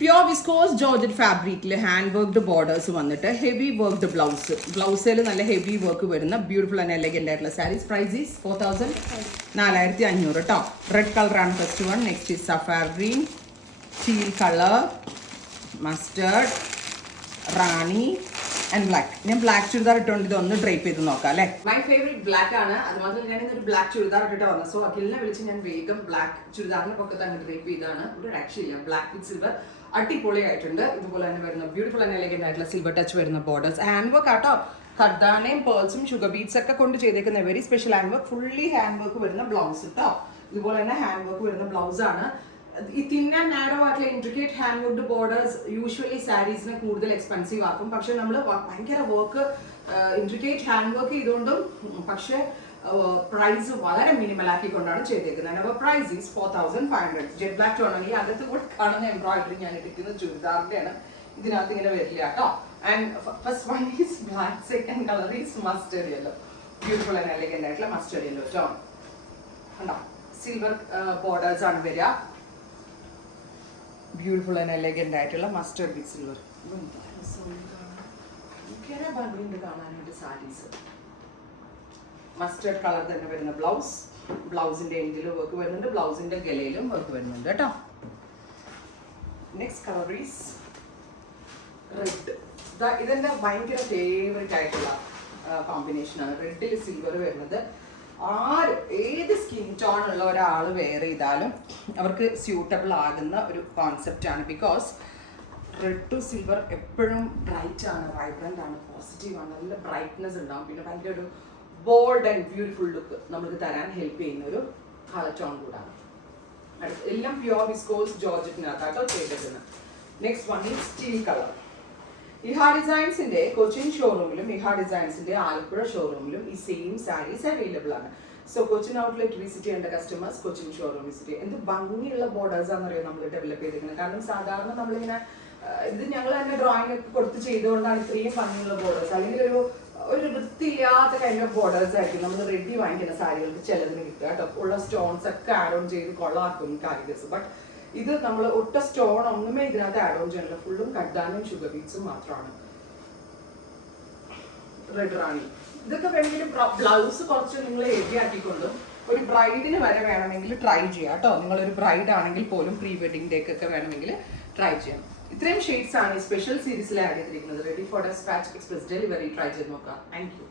Pure viscose georgette ഫാബ്രിക്കിൽ hand worked borders വന്നിട്ട് heavy worked ബ്ലൗസിൽ നല്ല ഹെവി വർക്ക് വരുന്ന ബ്യൂട്ടിഫുൾ ആൻഡ് എലഗന്റ് ആയിട്ടുള്ള സാരീസ്. പ്രൈസ് ഈസ് 4500 കേട്ടോ. റെഡ് കളറാണ് first one. Next is saffron green, teal colour, mustard, rani and black. ഞാൻ black churidar ഇട്ടുകൊണ്ട് ഇതൊന്ന് ഡ്രൈപ്പ് ചെയ്ത് നോക്കാം അല്ലേ. മൈ ഫേവറേറ്റ് ബ്ലാക്ക് ആണ്. അതുമാത്രം ഞാൻ ഇന്നൊരു ബ്ലാക്ക് ചുരിദാർ ഇട്ടിട്ട് വന്നത്. സോ അഖിലിനെ വിളിച്ച് ഞാൻ വേഗം ബ്ലാക്ക് ചുരിദാറിന്റെ പൊക്കത്ത് അങ്ങ് ഡ്രൈപ്പ് ചെയ്താണ്. ഒരു രക്ഷയില്ല. ബ്ലാക്ക് വിത്ത് സിൽവർ അടിപൊളിയായിട്ടുണ്ട്. ഇതുപോലെ തന്നെ വരുന്ന ബ്യൂട്ടിഫുൾ ആൻഡ് എലഗന്റ് ആയിട്ടുള്ള സിൽവർ ടച്ച് വരുന്ന ബോർഡേഴ്സ്. ഹാൻഡ് വർക്ക് ആട്ടോ. ഖർദാനയും പേൾസും ഷുഗർ ബീഡ്സ് ഒക്കെ കൊണ്ട് ചെയ്തേക്കുന്ന very special hand work. Fully hand work വരുന്ന ബ്ലൗസ് കേട്ടോ. ഇതുപോലെ തന്നെ ഹാൻഡ് വർക്ക് വരുന്ന ബ്ലൗസ് ആണ്. ഈ തിൻ ആൻഡ് നാരോ ആയിട്ടുള്ള intricate hand worked borders usually സാരീസിനെ കൂടുതൽ എക്സ്പെൻസീവ് ആക്കും. പക്ഷെ നമ്മൾ ഭയങ്കര വർക്ക് ഇൻട്രിക്കേറ്റ് ഹാൻഡ് വർക്ക് ചെയ്തുകൊണ്ടും പക്ഷെ പ്രൈസ് വളരെ മിനിമൽ ആക്കിക്കൊണ്ടാണ് ചെയ്തേക്കുന്നത്. അപ്പോൾ price is 4500. Jet black tone ആണ്. ഈ അകത്ത് കൂടെ കാണുന്ന എംബ്രോയിഡറി ഞാൻ ഇട്ടിരിക്കുന്ന ചുരിദാറിന്റെയാണ്. ഇതിനകത്ത് ഇങ്ങനെ വരില്ല കേട്ടോ. And first one is black, second colour is mustard yellow. Beautiful and elegant ആയിട്ടുള്ള മസ്റ്റേർഡ് യെല്ലോ ടോൺ കണ്ടോ. സിൽവർ ബോർഡേഴ്സ് ആണ് വരിക. ബ്യൂട്ടിഫുൾ ആൻഡ് എലഗന്റ് ആയിട്ടുള്ള മസ്റ്റേർഡ് വിത്ത് സിൽവർ. ഭയങ്കര ഭംഗിയുണ്ട് കാണാനായിട്ട് സാരീസ്. മസ്റ്റേർഡ് കളർ തന്നെ വരുന്ന ബ്ലൗസ്. ബ്ലൗസിന്റെ എൻഡിലും വർക്ക് വരുന്നുണ്ട്, ബ്ലൗസിന്റെ ഗലയിലും വർക്ക് വരുന്നുണ്ട് കേട്ടോ. Next colour is red. ഇതെന്റെ ഭയങ്കര ഫേവറേറ്റ് ആയിട്ടുള്ള കോമ്പിനേഷൻ ആണ്. റെഡിൽ സിൽവർ വരുന്നത്. ഏത് സ്കിൻ ടോൺ ഉള്ള ഒരാൾ വെയർ ചെയ്താലും അവർക്ക് സ്യൂട്ടബിൾ ആകുന്ന ഒരു കോൺസെപ്റ്റ് ആണ്. ബിക്കോസ് റെഡ് ടു സിൽവർ എപ്പോഴും ബ്രൈറ്റ് ആണ്, വൈബ്രന്റ് ആണ്, പോസിറ്റീവ് ആണ്, നല്ല ബ്രൈറ്റ്നെസ് ഉണ്ടാവും. പിന്നെ ഭയങ്കര ഒരു ബോൾഡ് ആൻഡ് ബ്യൂട്ടിഫുൾ ലുക്ക് നമുക്ക് തരാൻ ഹെൽപ്പ് ചെയ്യുന്ന ഒരു കളർ ടോൺ കൂടാണ്. എല്ലാം പ്യോർ വിസ്കോസ് ജോർജറ്റിനകത്താട്ടോ ചെയ്തിട്ടുണ്ട്. Next one is steel colour. Iha ഡിസൈൻസിന്റെ കൊച്ചിൻ ഷോറൂമിലും ഇഹാ ഡിസൈൻസിന്റെ ആലപ്പുഴ ഷോറൂമിലും ഈ സെയിം സാരീസ് അവൈലബിൾ ആണ്. സോ കൊച്ചിൻ ഔട്ട്ലെറ്റ് വിസിറ്റ് ചെയ്യേണ്ട കസ്റ്റമേഴ്സ് കൊച്ചിൻ ഷോറൂം വിസിറ്റ് ചെയ്യും. എന്ത് ഭംഗിയുള്ള ബോർഡേഴ്സ് ആണെന്നറിയോ നമ്മൾ ഡെവലപ്പ് ചെയ്തിരിക്കുന്നത്. കാരണം സാധാരണ നമ്മളിങ്ങനെ ഇത് ഞങ്ങൾ തന്നെ ഡ്രോയിങ് ഒക്കെ കൊടുത്ത് ചെയ്തുകൊണ്ടാണ് ഇത്രയും ഭംഗിയുള്ള ബോർഡേഴ്സ്. അല്ലെങ്കിൽ ഒരു വൃത്തിയില്ലാത്ത കൈൻഡ് ഓഫ് ബോർഡേഴ്സ് ആയിരിക്കും നമ്മൾ റെഡി വാങ്ങിക്കുന്ന സാരികൾക്ക് ചിലതിന് കിട്ടുക കേട്ടോ. ഉള്ള സ്റ്റോൺസ് ഒക്കെ ആഡ് ഓൺ ചെയ്ത് കൊള്ളാക്കും കാരിഗേഴ്സ്. ബട്ട് ഇത് നമ്മൾ ഒട്ട സ്റ്റോൺ ഒന്നുമേ ഇതിനകത്ത് ആഡ് ഓൺ ചെയ്യണില്ല. ഫുള്ളും കഡ്ഡാനും ഷുഗർ ബീഡ്സും മാത്രമാണ്. റെഡ് റാണി. ഇതൊക്കെ വേണമെങ്കിൽ ബ്ലൗസ് കുറച്ച് നിങ്ങൾ ഹെവി ആക്കിക്കൊണ്ടും ഒരു ബ്രൈഡിന് വരെ വേണമെങ്കിൽ ട്രൈ ചെയ്യാം കേട്ടോ. നിങ്ങളൊരു ബ്രൈഡ് ആണെങ്കിൽ പോലും പ്രീ വെഡിങ് ഡേക്കൊക്കെ വേണമെങ്കിൽ ട്രൈ ചെയ്യാം. ഇത്രയും ഷെയ്ഡ്സ് ആണ് ഈ സ്പെഷ്യൽ സീരീസിൽ ആഡ് ചെയ്തിരിക്കുന്നത്. Ready for despatch express delivery. Try ചെയ്ത് നോക്കാം. Thank U.